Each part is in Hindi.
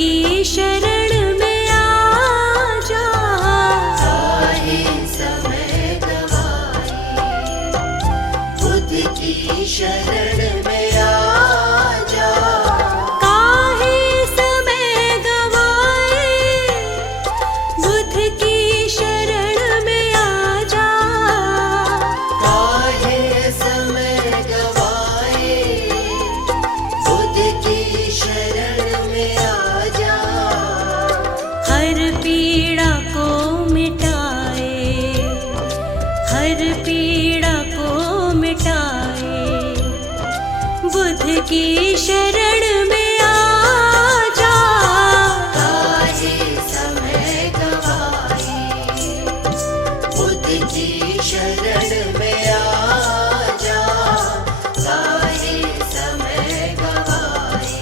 की शरण में आ जा। काहे समय गवाए, बुद्ध की शरण में आ जा। काहे समय गवाए, बुद्ध की शरण में आ जा। काहे समय गवाए, बुद्ध की शरण में आ जा। हर पीड़ा को मिटाए, हर पीड़ा को मिटाए, बुद्ध की शरण में आ जा। काहे समय गवाए, बुद्ध की शरण में आ जा। काहे समय गवाए।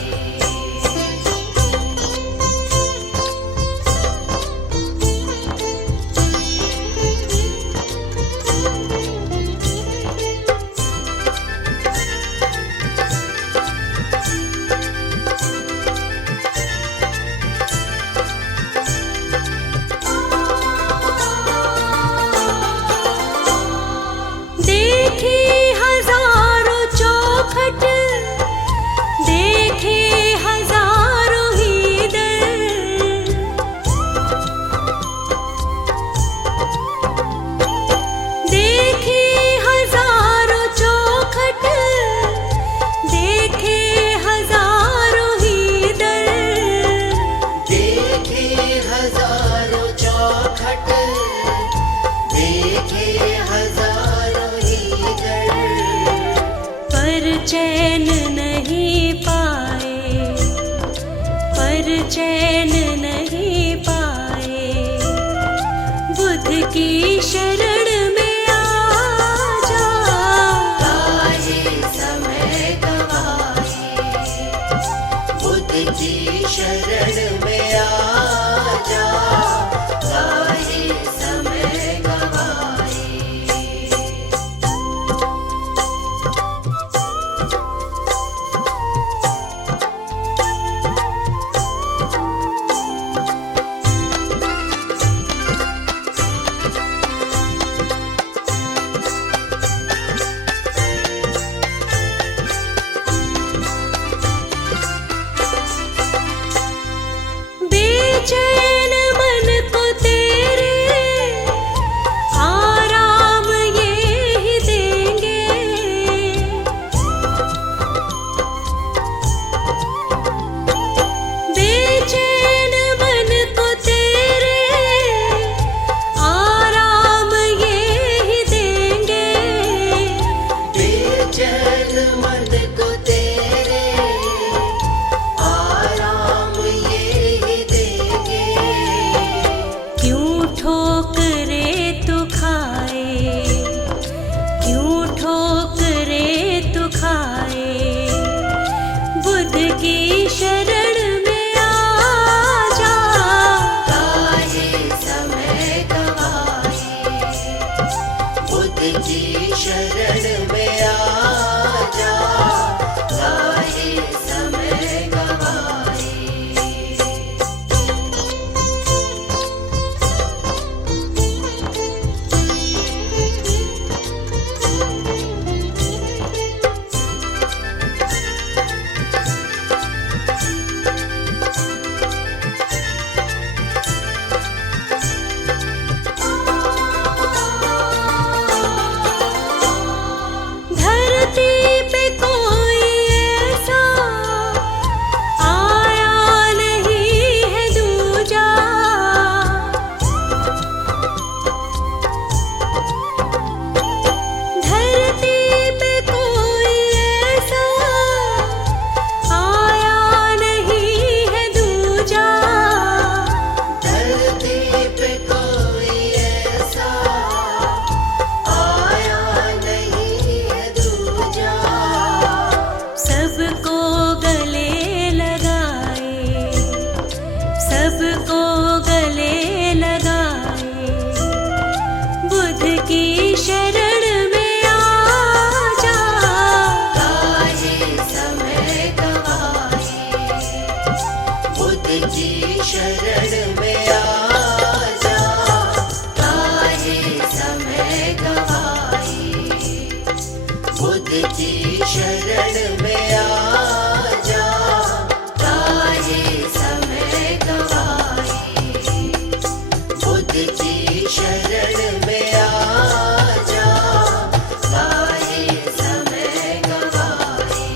देखी हजारों चौखट, देखे हजारों ही दर। देखे हजारों चौखट, देखे हजारों ही दर। देखे हजारों चौखट, देखे हजारों ही दर। पर चैन नहीं पाए, पर चैन नहीं पाए, बुद्ध की शरण में आ जा। काहे समय गवाए, बुद्ध की शरण में आ जा। काहे समय गवाए। बेचैन मन को तेरे आराम ये ही देंगे। बेचैन मन को तेरे आराम ये ही देंगे। बेचैन मन को तेरे आराम ये ही देंगे। क्यों ठोकरे तू खाए, क्यों ठोकरे तू खाए, बुद्ध की शरण में आ जा। काहे समय गवाए, बुद्ध की शरण में आ जा। काहे समय गवाए। धरती पे कोई बुद्ध की शरण में आ जा, काहे समय गवाए। बुद्ध की शरण में आ जा, काहे समय गवाए।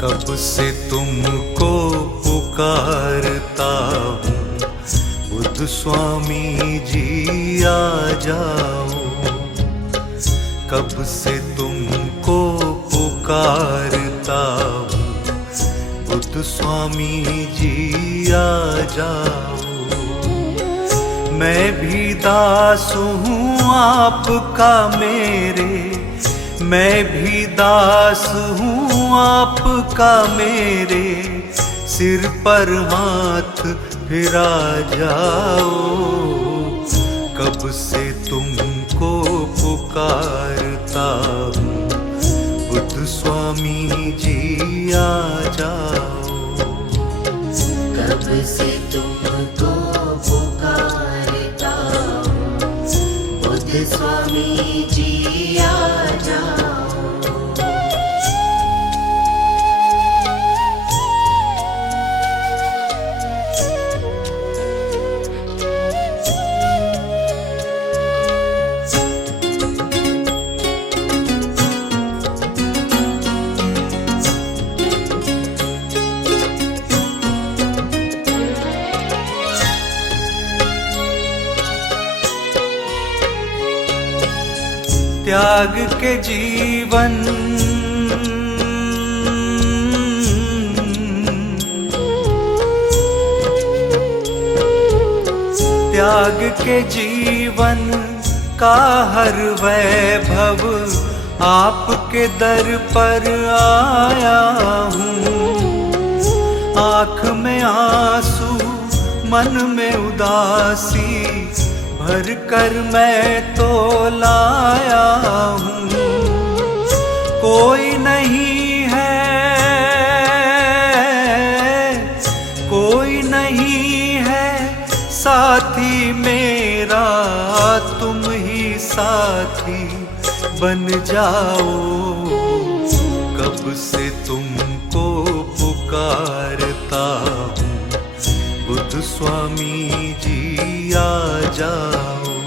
कब से तुमको पुकारता हूँ, बुद्ध स्वामी जी आ जाओ। कब से तुमको पुकारता हूँ, बुद्ध स्वामी जी आ जाओ। मैं भी दास हूँ आपका मेरे, मैं भी दास हूँ आपका मेरे, सिर पर हाथ फिरा जाओ। कब से तुमको पुकारता हूँ, बुद्ध स्वामी जी आ जाओ। कब से तुमको पुकारता हूँ, बुद्ध स्वामी जी आ जाओ। त्याग के जीवन, त्याग के जीवन का हर वैभव आपके दर पर आया हूँ। आँख में आंसू, मन में उदासी भर कर मैं तो लाया हूँ। कोई नहीं है, कोई नहीं है साथी मेरा, तुम ही साथी बन जाओ। कब से तुमको पुकारता हूँ, बुद्ध स्वामी जी आ जाओ।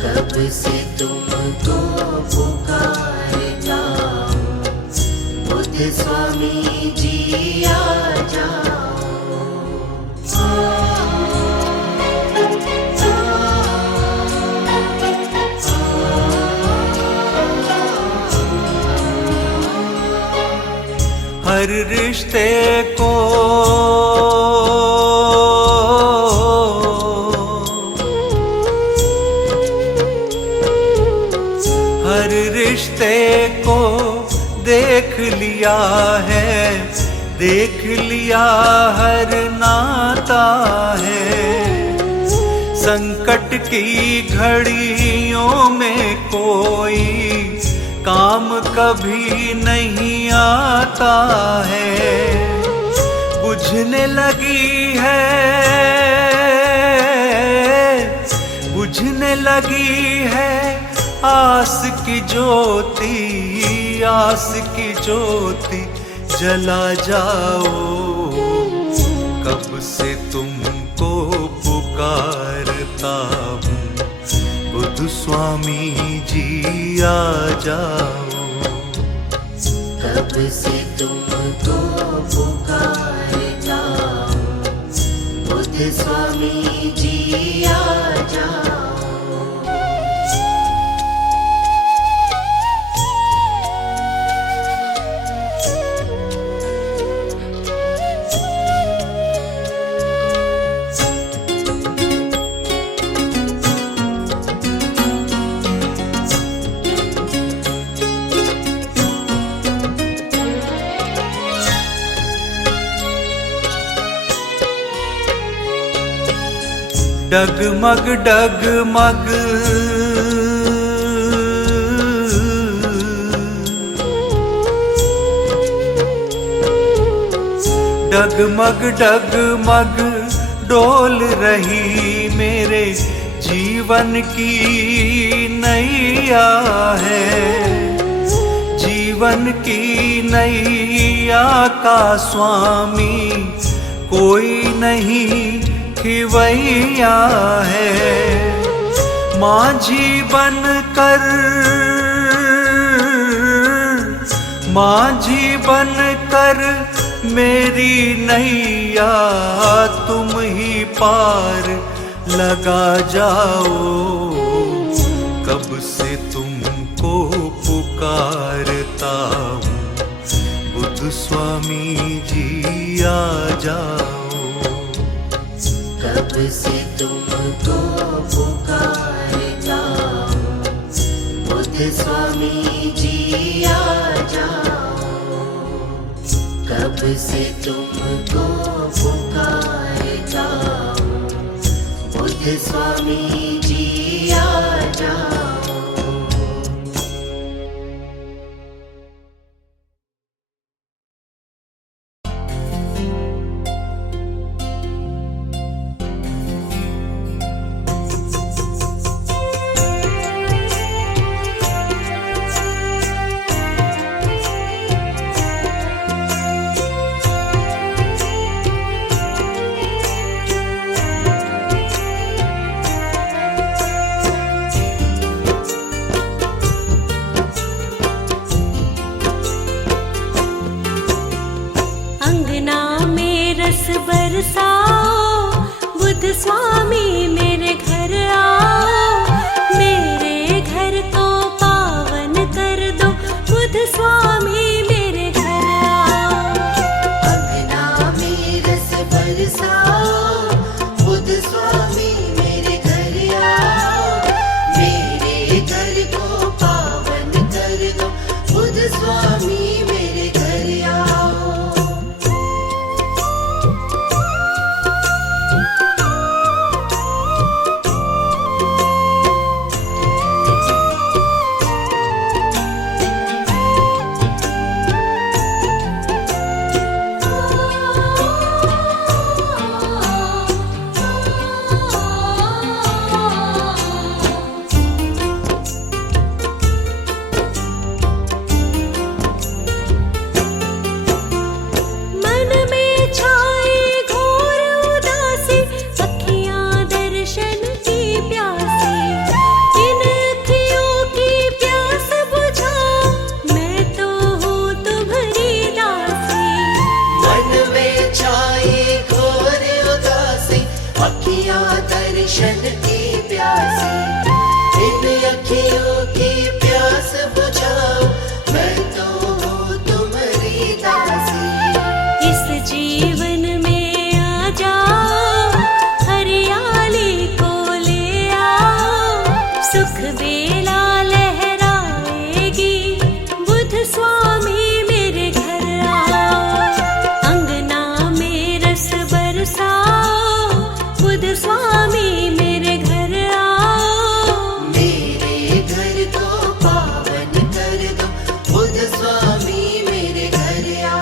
कब से तुमको पुकारता हूँ, बुद्ध स्वामी जी आ जाओ। हर रिश्ते को हर रिश्ते को देख लिया है, देख लिया हर नाता है। संकट की घड़ियों में कोई काम कभी नहीं आता है। बुझने लगी है, बुझने लगी है आस की ज्योति, आस की ज्योति जला जाओ। कब से तुमको पुकारता हूँ, बुद्ध स्वामी जी आ जाओ। कब से तुमको पुकारता हूँ, बुद्ध स्वामी जी आ जाओ। डगमग डगमग डगमग डगमग डोल रही मेरे जीवन की नैया है। जीवन की नैया का स्वामी कोई नहीं खिवैया है। माझी बन कर मेरी नैया तुम ही पार लगा जाओ। कब से तुमको पुकारता हूँ बुद्ध स्वामी जी आ जाओ। कब से तुमको पुकारता हूँ बुद्ध स्वामी जी आ जाओ। कब से तुमको पुकारता हूँ बुद्ध स्वामी जी आ जाओ। बरसाओ बुद्ध स्वामी मेरे घर आओ। मेरे घर को पावन कर दो बुद्ध स्वामी मेरे घर आओ। अंगना में रस बरसाओ बुद्ध स्वामी मेरे घर आओ। मेरे घर को पावन कर दो बुद्ध स्वामी मेरे घर आओ। दर्शन की प्यासी इन अखियों की प्यास बुझाओ। मैं तो हूँ तुम्हारी दासी। इस जीवन में आ जाओ हरियाली को ले आओ। सुख बेला लहराएगी बुद्ध स्वामी मेरे घर आओ। अंगना में रस बरसाओ बुद्ध स्वामी मेरे घर आओ। मेरे घर को पावन कर दो बुद्ध स्वामी मेरे घर आओ।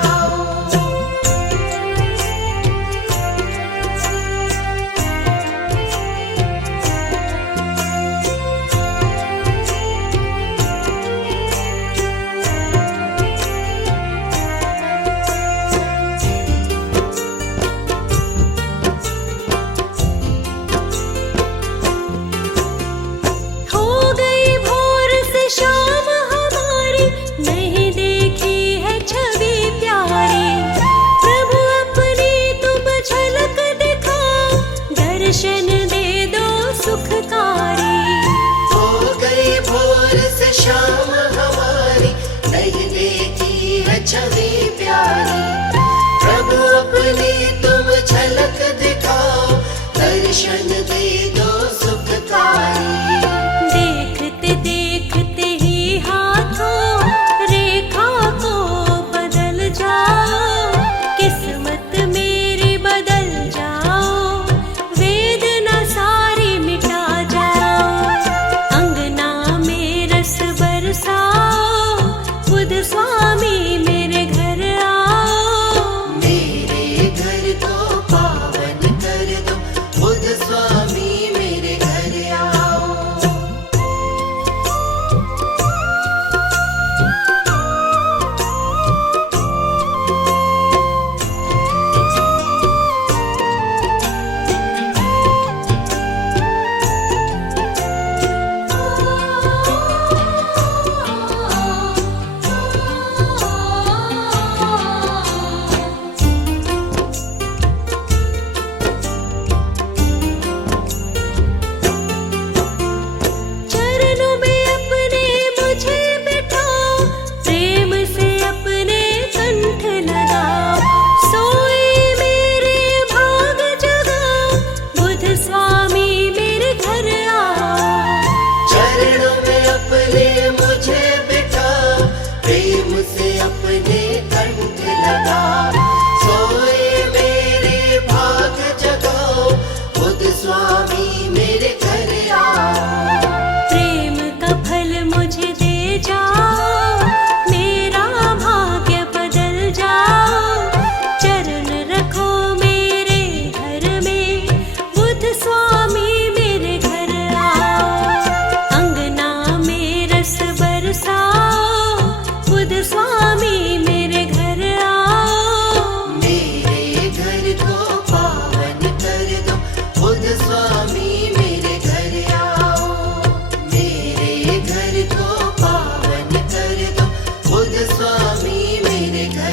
शाम हमारी नहीं देखी है छवि प्यारी। प्रभु अपनी तुम झलक दिखाओ। दर्शन दे दो सुखकारी। हो गई भोर से शाम हमारी नहीं देखी है छवि प्यारी। प्रभु अपनी तुम झलक दिखाओ। दर्शन दे दो सुखकारी। देखते देखते ही हाथों रेखा को बदल जाओ। किस्मत मेरी बदल जाओ। वेदना सा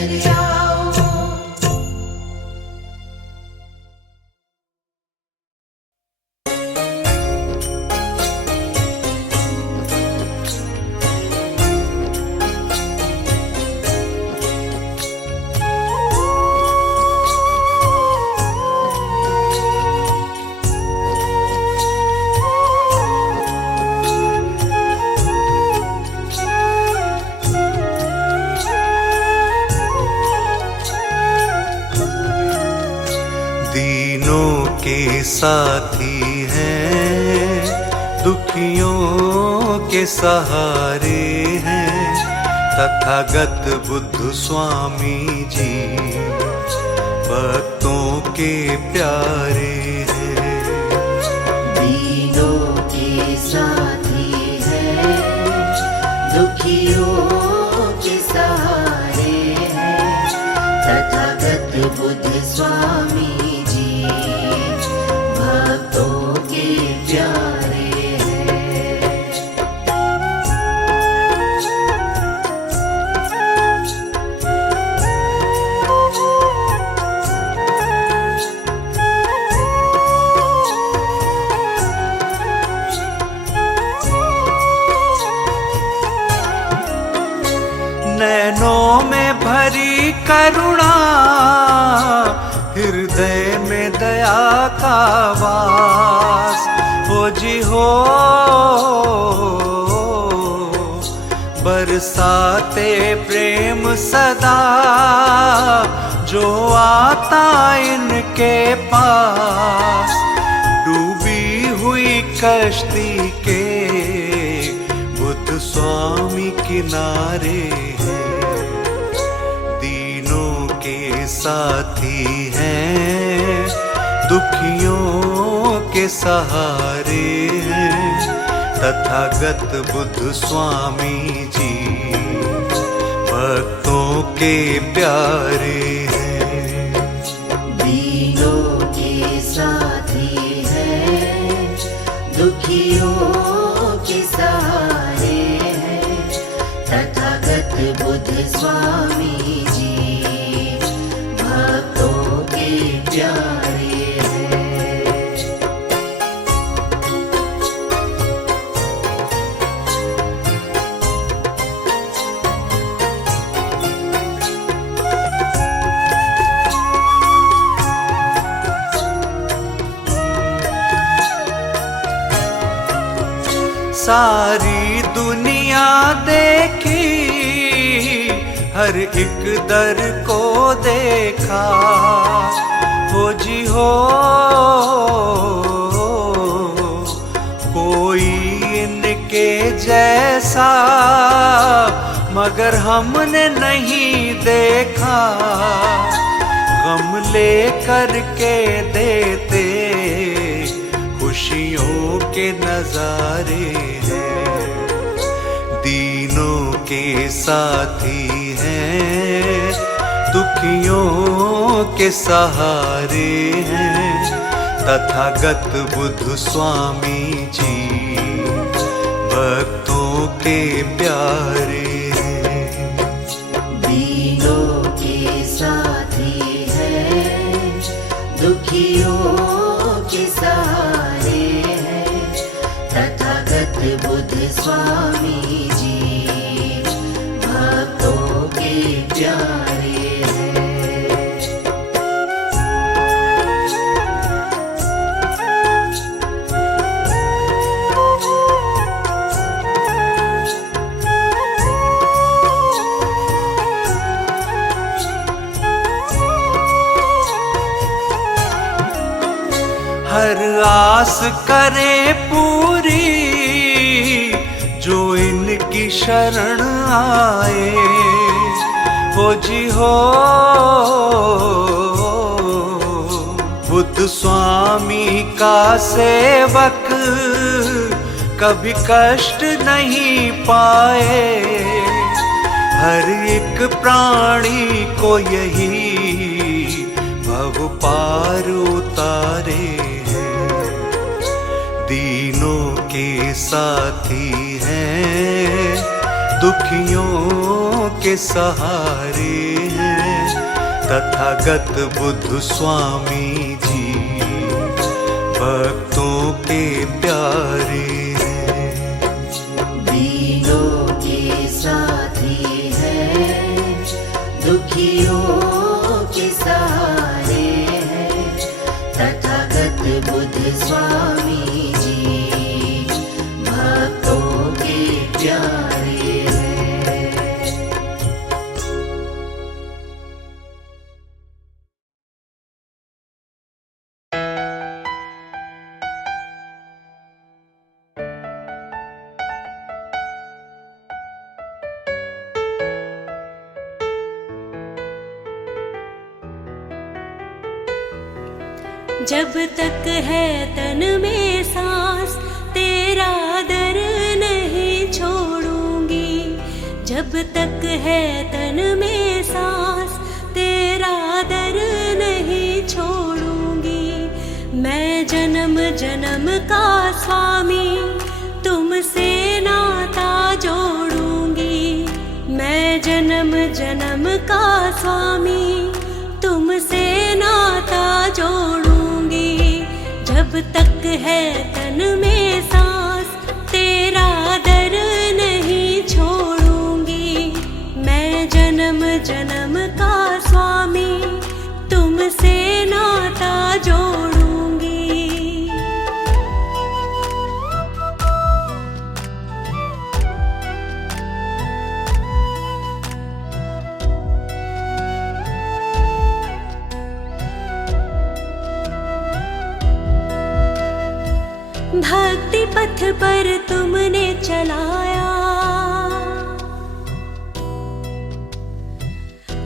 घर आओ। दीनों के साथी हैं, दुखियों के सहारे हैं, तथागत बुद्ध स्वामी जी भक्तों के प्यारे हैं। दीनों के साथी हैं, दुखियों के सहारे हैं, तथागत बुद्ध स्वामी जी भक्तों के प्यारे हैं। नैनों में भरी करुणा, हृदय में दया का वास हो जी हो, बरसाते प्रेम सदा जो आता इनके पास। डूबी हुई कश्ती के बुद्ध स्वामी किनारे हैं, दीनों के साथी हैं, दुखियों के सहारे हैं, तथागत बुद्ध स्वामी जी भक्तों के प्यारे हैं। दीनों के साथी हैं, दुखियों के सहारे हैं, तथागत बुद्ध स्वामी जी भक्तों के प्यारे हैं। सारी दुनिया देखी, हर एक दर को देखा हो जी हो, कोई इनके जैसा मगर हमने नहीं देखा। गम ले कर के देते खुशियों के नजारे हैं, दीनों के साथी हैं, दुखियों के सहारे हैं, तथागत बुद्ध स्वामी जी भक्तों के प्यारे हैं। दीनों के साथी हैं, दुखियों के सहारे हैं, तथागत बुद्ध स्वामी जी भक्तों के प्यारे हैं। हर आस करे पूरी जो इनकी शरण आए हो जी हो, बुद्ध स्वामी का सेवक कभी कष्ट नहीं पाए। हर एक प्राणी को यही भव पार उतारे हैं, दीनों के साथी हैं, दुखियों के सहारे हैं, तथागत बुद्ध स्वामी जी भक्तों के प्यारे हैं। दीनों के साथी हैं, दुखियों के सहारे हैं, तथागत बुद्ध स्वामी जी भक्तों के प्यारे हैं। जब तक है तन में सांस तेरा दर नहीं छोड़ूंगी। जब तक है तन में सांस तेरा दर नहीं छोड़ूंगी। मैं जन्म जन्म का स्वामी तुमसे नाता जोड़ूंगी। मैं जन्म जन्म का स्वामी तुमसे नाता जोड़ूंगी। जब तक है तन में सांस तेरा दर नहीं छोड़ूंगी। मैं जन्म जन्म का स्वामी तुमसे नाता जोड़ूंगी। भक्ति पथ पर तुमने चलाया,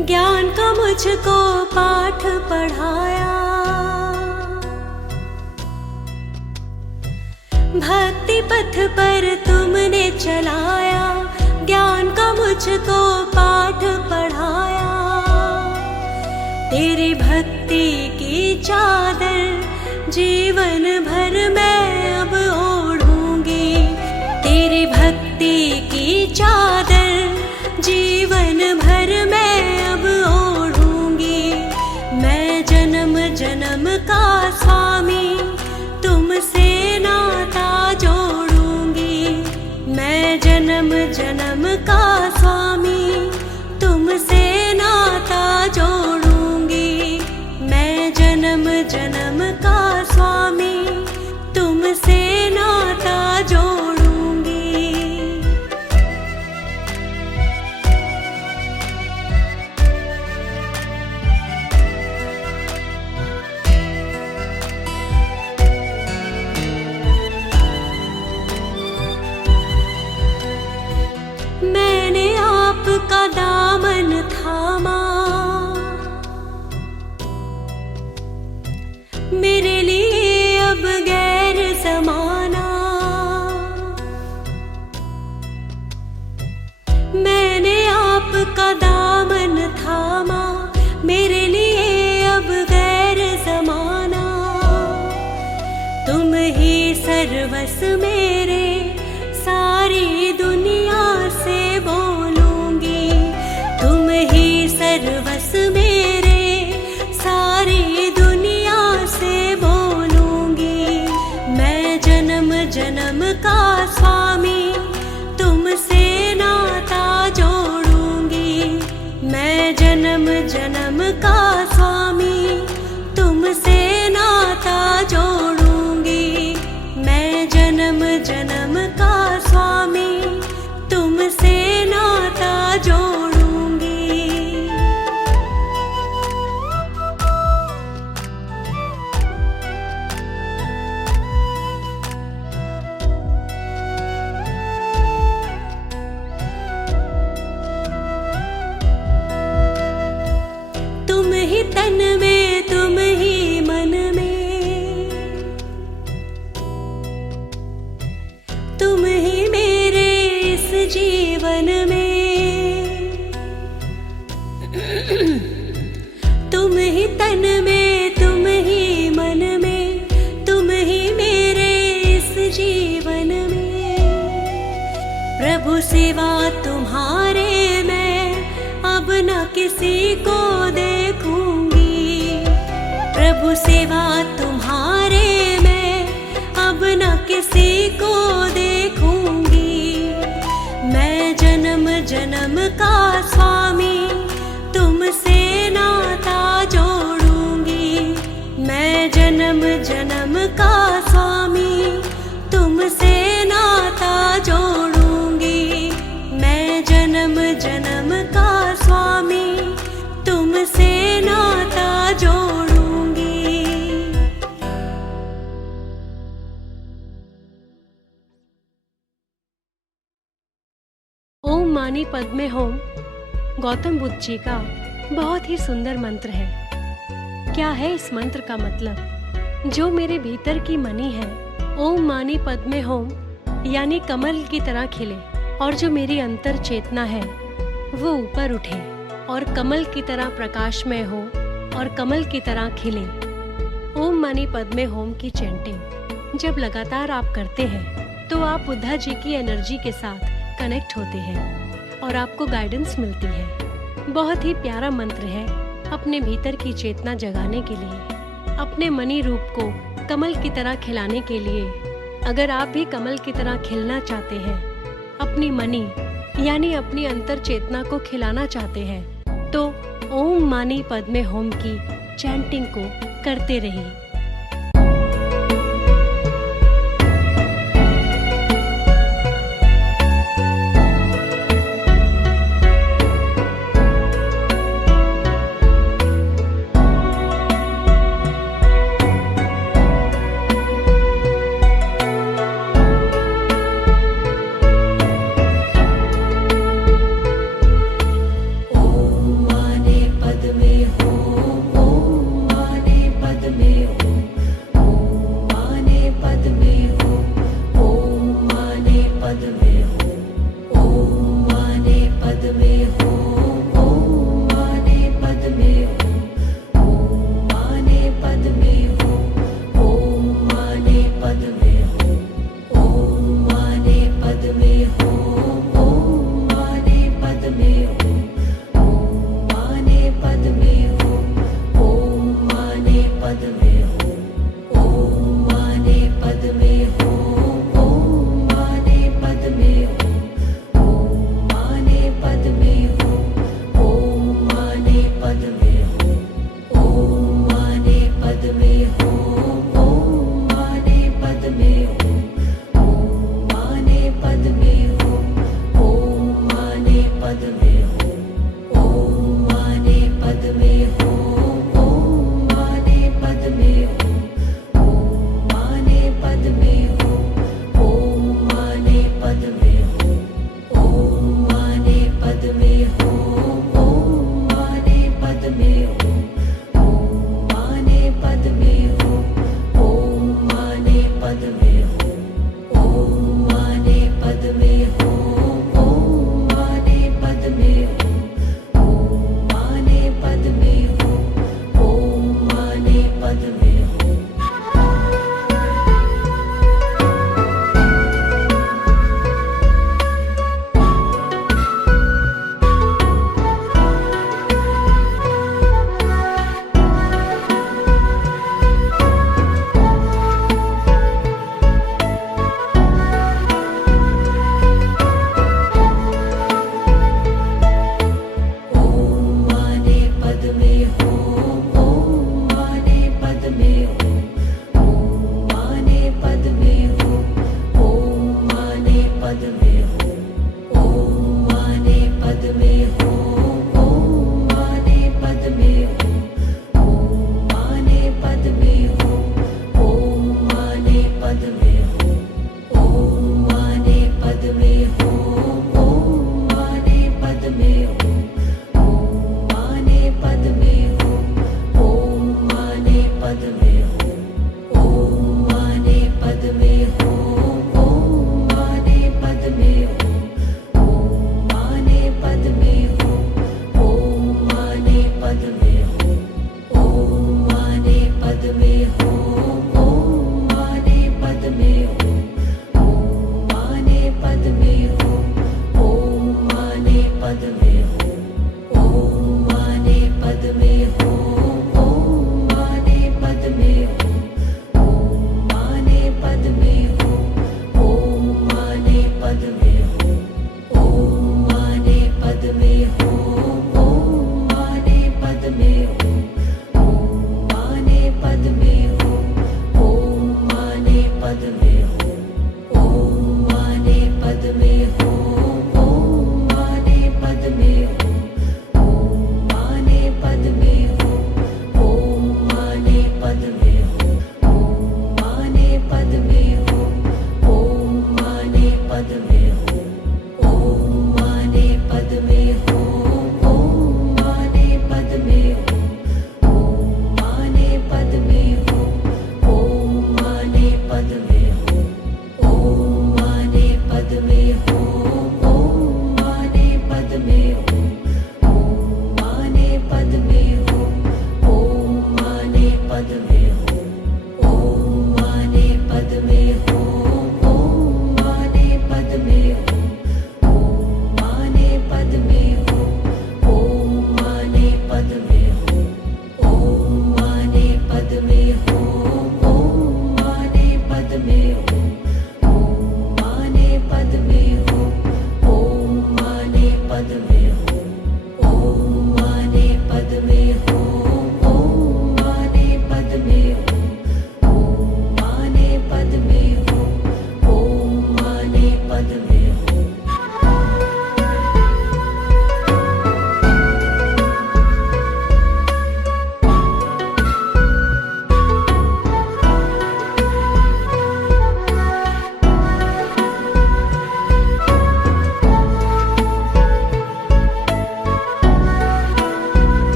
ज्ञान का मुझको पाठ पढ़ाया। भक्ति पथ पर तुमने चलाया, ज्ञान का मुझको पाठ पढ़ाया। तेरी भक्ति की चादर जीवन भर मैं अब ओढ़ूंगी। तेरी भक्ति की चादर जीवन भर मैं अब ओढ़ूंगी। मैं जन्म जन्म का स्वामी तुमसे नाता जोड़ूंगी। मैं जन्म जन्म का स्वामी तुमसे नाता जोड़ूंगी। मैं जन्म जन्म का स्वामी तुमसे नाता जोड़ूंगी। मैंने आपका दामन थामा, मेरे लिए अब गैर ज़माना। मैंने आपका दामन थामा, मेरे लिए अब गैर ज़माना। तुम ही सर्वस्व मेरे, सारी दुनिया से बोलूंगी। तुम ही सर्वस्व मेरे, सारी दुनिया से बोलूंगी। मैं जन्म जन्म का स्वामी तुमसे नाता जोड़ूंगी। मैं जन्म जन्म का स्वामी तुमसे नाता जोड़ूंगी। मैं जन्म जन्म का स्वामी तुमसे नाता जोड़ूंगी। तुम ही तन में, तुम ही मन में, तुम ही मेरे इस जीवन में। तुम ही तन में, तुम ही मन में, तुम ही मेरे इस जीवन में। प्रभु सिवा तुम्हारे मैं अब न किसी को देखूं। का स्वामी, तुमसे नाता जोड़ूंगी। मैं जन्म जन्म का स्वामी, तुमसे नाता जोड़ूंगी। मैं जन्म जन्म का स्वामी, तुमसे नाता जोड़ूंगी। ओम मानी पद्मे होम गौतम बुद्ध जी का बहुत ही सुंदर मंत्र है। क्या है इस मंत्र का मतलब? जो मेरे भीतर की मणि है, ओम मानी पद्मे होम यानी कमल की तरह खिले, और जो मेरी अंतर चेतना है वो ऊपर उठे और कमल की तरह प्रकाशमय हो और कमल की तरह खिले। ओम मानी पद्मे होम की चैंटिंग जब लगातार आप करते हैं तो आप बुद्धा जी की एनर्जी के साथ कनेक्ट होते हैं और आपको गाइडेंस मिलती है। बहुत ही प्यारा मंत्र है अपने भीतर की चेतना जगाने के लिए, अपने मणि रूप को कमल की तरह खिलाने के लिए। अगर आप भी कमल की तरह खिलना चाहते हैं, अपनी मणि यानी अपनी अंतर चेतना को खिलाना चाहते हैं, तो ओम मानी पद्मे होम की चैंटिंग को करते रहिए। ओम माने पद्मे होम, ओम माने पद्मे होम।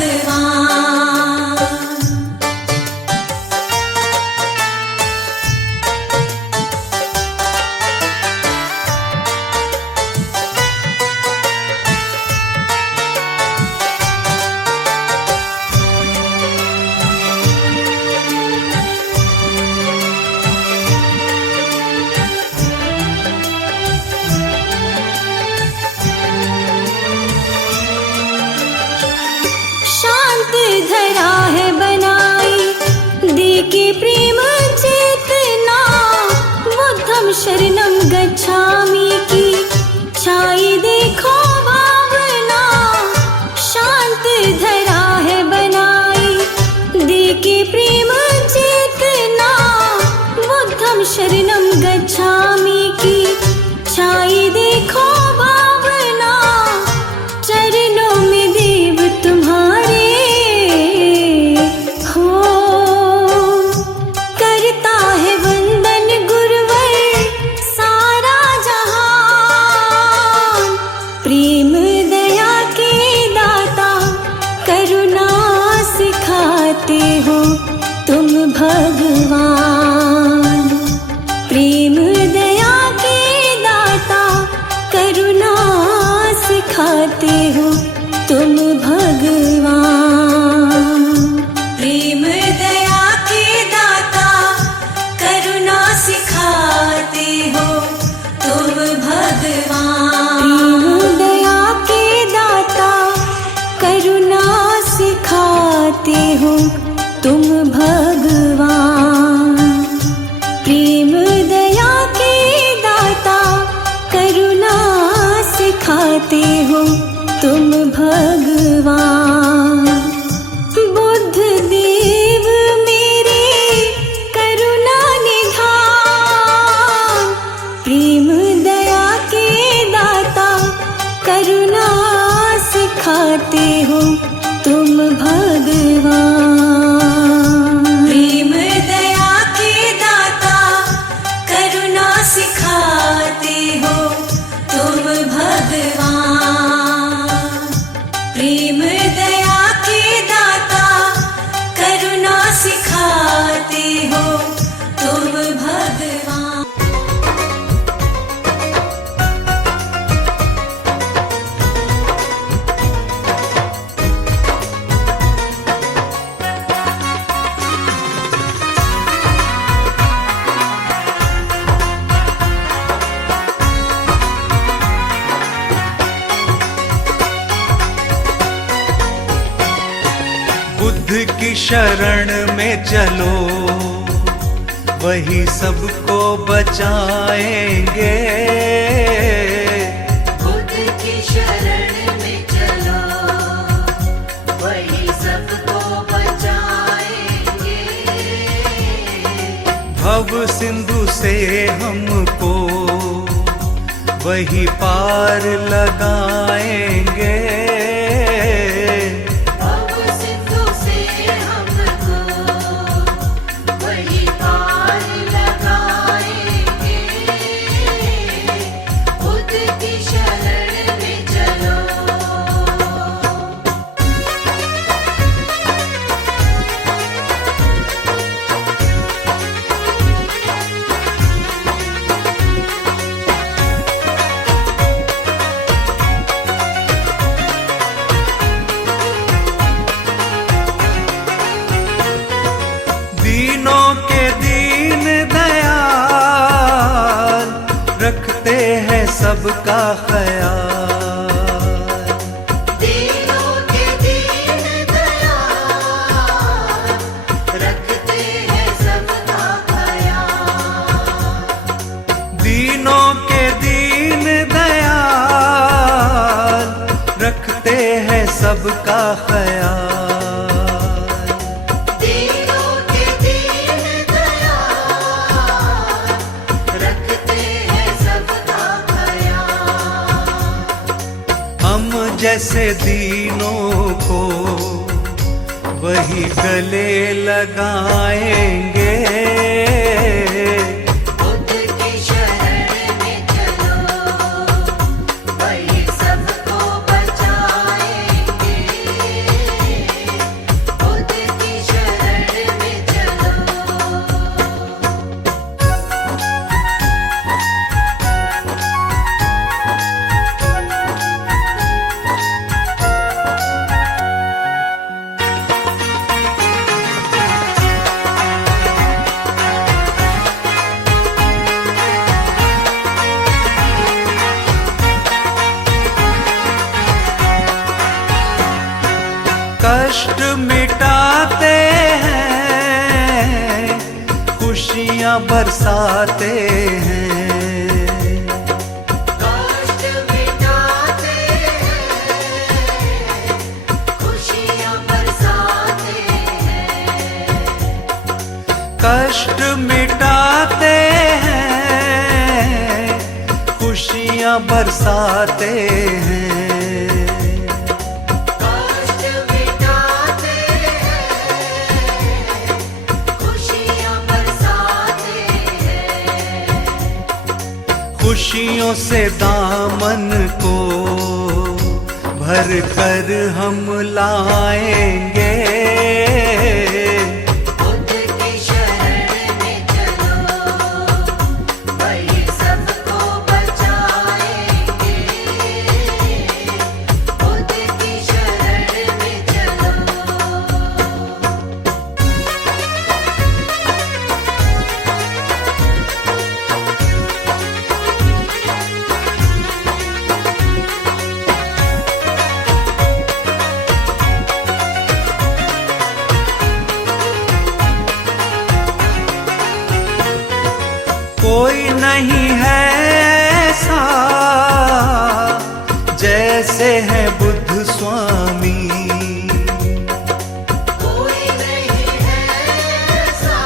भगवान। शांत धरा है बनाई दे के प्रेम चेतना, बुद्धम शरणम गच्छामि की छाई देखो भावना। शांत धरा है बनाई दे के प्रेम चेतना, बुद्धम शरणम गच्छामि की छाई देखो भावना। चरणों में देव तुम्हारे हो, करता है वंदन गुरुवर सारा जहान। प्रेम दया के दाता करुणा सिखाते हो तुम भगवान। प्रेम दया के दाता करुणा सिखाते हो तुम भगवान। प्रेम दया के दाता करुणा सिखाते हो तुम भगवान। प्रेम दया के दाता करुणा सिखाते हो तुम भगवान। प्रेम दया के दाता करुणा सिखाते हो तुम भगवान। बुद्ध देव मेरे करुणा निधान, प्रेम दया के दाता करुणा सिखाते हो तुम भगवान। प्रेम दया के दाता करुणा सिखाते हो तुम भगवान। प्रेम दया के दाता करुणा सिखाते हो तुम भगवान। बुद्ध की शरण में चलो, वही सबको बचाएंगे। बुद्ध की शरण में चलो, वही सबको बचाएंगे। भव सिंधु से हमको वही पार लगाएंगे। भव सिंधु से हमको वही पार लगाएंगे। बुद्ध की शरण में चलो। दीनों के दीन दयाल, रखते हैं सबका ख्याल। दीनों के दीन दयाल, रखते हैं सबका ख्याल। दीनों के दीन दयाल, रखते हैं सबका ख्याल। दीनों के दीन दयाल, रखते हैं सबका ख्याल। हम जैसे दीनों को वही गले लगाएंगे। बुद्ध की शरण में चलो, वही सबको बचाएंगे। कष्ट मिटाते हैं, खुशियाँ बरसाते हैं। कष्ट मिटाते हैं, खुशियाँ बरसाते हैं। कष्ट मिटाते हैं, खुशियाँ बरसाते हैं। कष्ट मिटाते हैं, खुशियाँ बरसाते हैं। खुशियों से दामन को भर कर हम लाएंगे। बुद्ध की शरण में चलो, वही सबको बचाएंगे। बुद्ध की शरण में चलो। कोई नहीं है ऐसा जैसे है बुद्ध स्वामी। कोई नहीं है ऐसा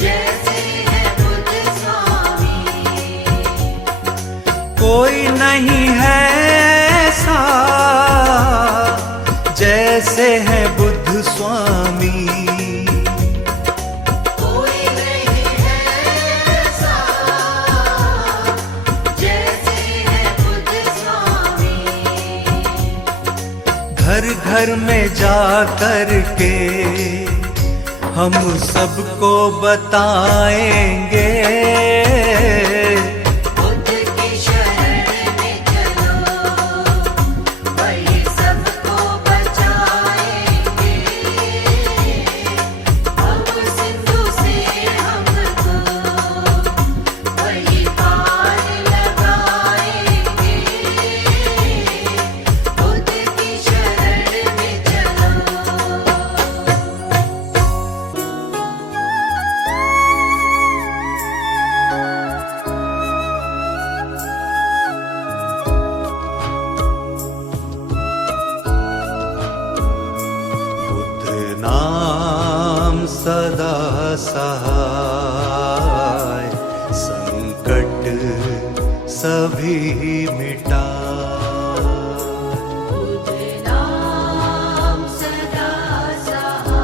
जैसे है बुद्ध स्वामी। कोई नहीं है ऐसा जैसे है बुद्ध स्वामी। कोई नहीं है ऐसा जैसे है बुद्ध स्वामी। घर घर में जा कर के हम सबको बताएंगे। बुद्ध की शरण में चलो, वही सबको बचाएंगे। अब सिंधु से हमको वही पार लगाएंगे। बुद्ध की शरण में चलो। बुद्ध नाम सदा सहाय, संकट सभी मिटा। बुद्ध नाम सदा सहाय,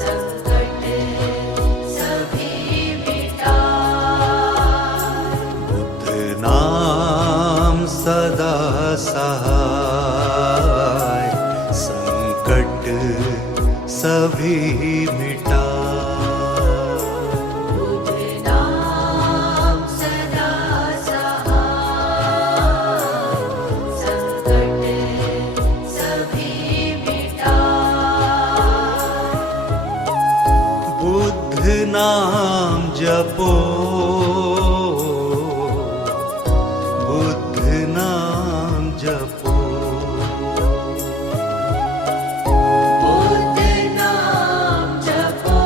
संकट सभी मिटाए। बुद्ध नाम सदा सहाय, संकट सभी मिटा। बुद्ध नाम सदा सहाय, संकट सभी मिटाए। बुद्ध नाम जपो, बुद्ध नाम जपो। बुद्ध नाम जपो,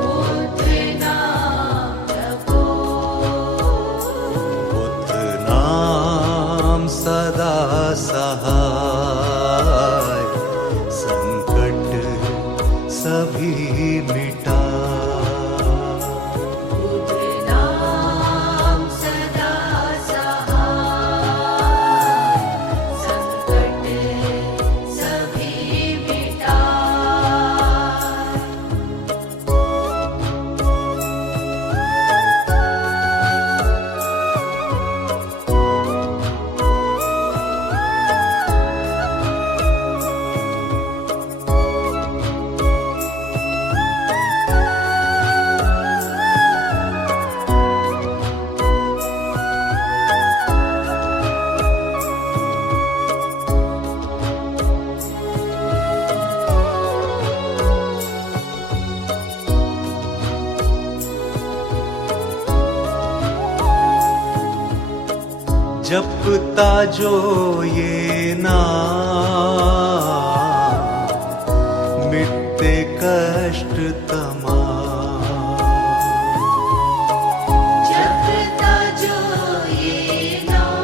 बुद्ध नाम जपो। बुद्ध नाम सदा सहाय, संकट सभी मिटा। बुद्ध नाम सदा सहाय, जपता जो ये नाम मिटते कष्ट तमाम। जपता जो ये नाम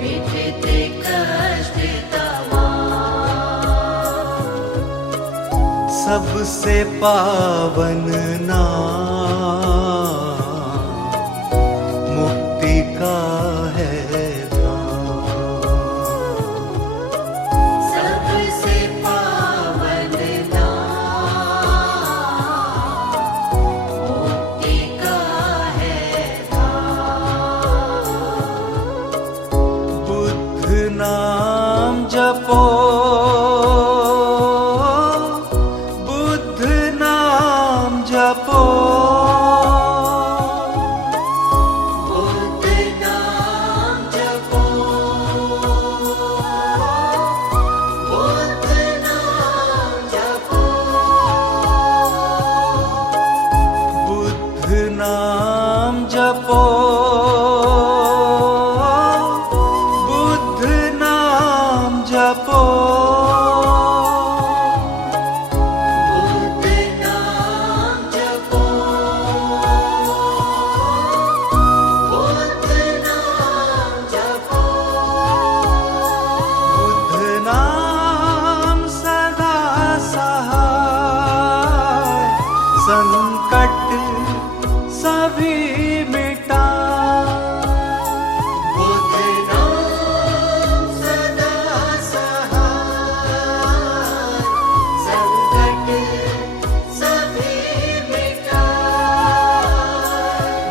मिटते कष्ट तमाम। सबसे पावन नाम मुक्ति का है धाम। सबसे पावन नाम मुक्ति का है धाम। बुद्ध नाम जपो, बुद्ध नाम जपो, बुद्ध नाम जपो, बुद्ध नाम जपो, बुद्ध नाम जपो, बुद्ध नाम जपो, बुद्ध नाम जपो, बुद्ध नाम जपो। बुद्ध नाम सदा सहाय, संकट सभी मिटा। बुद्ध नाम सदा सहाय, संकट सभी मिटाए।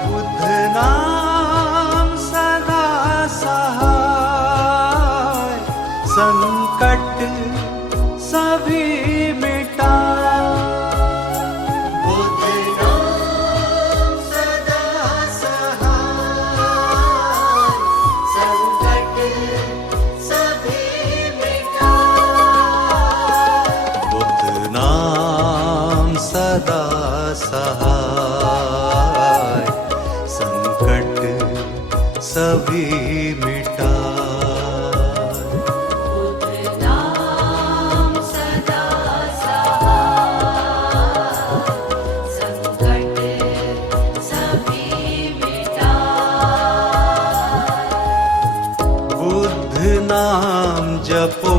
बुद्ध नाम सदा सहाय, संकट सभी मिटा। बुद्ध नाम सदा सहाय, संकट सभी मिटाए। बुद्ध नाम सदा सहाय, संकट सभी मिटा। बुद्ध नाम सदा सहाय, संकट सभी मिटाए। बुद्ध नाम जपो,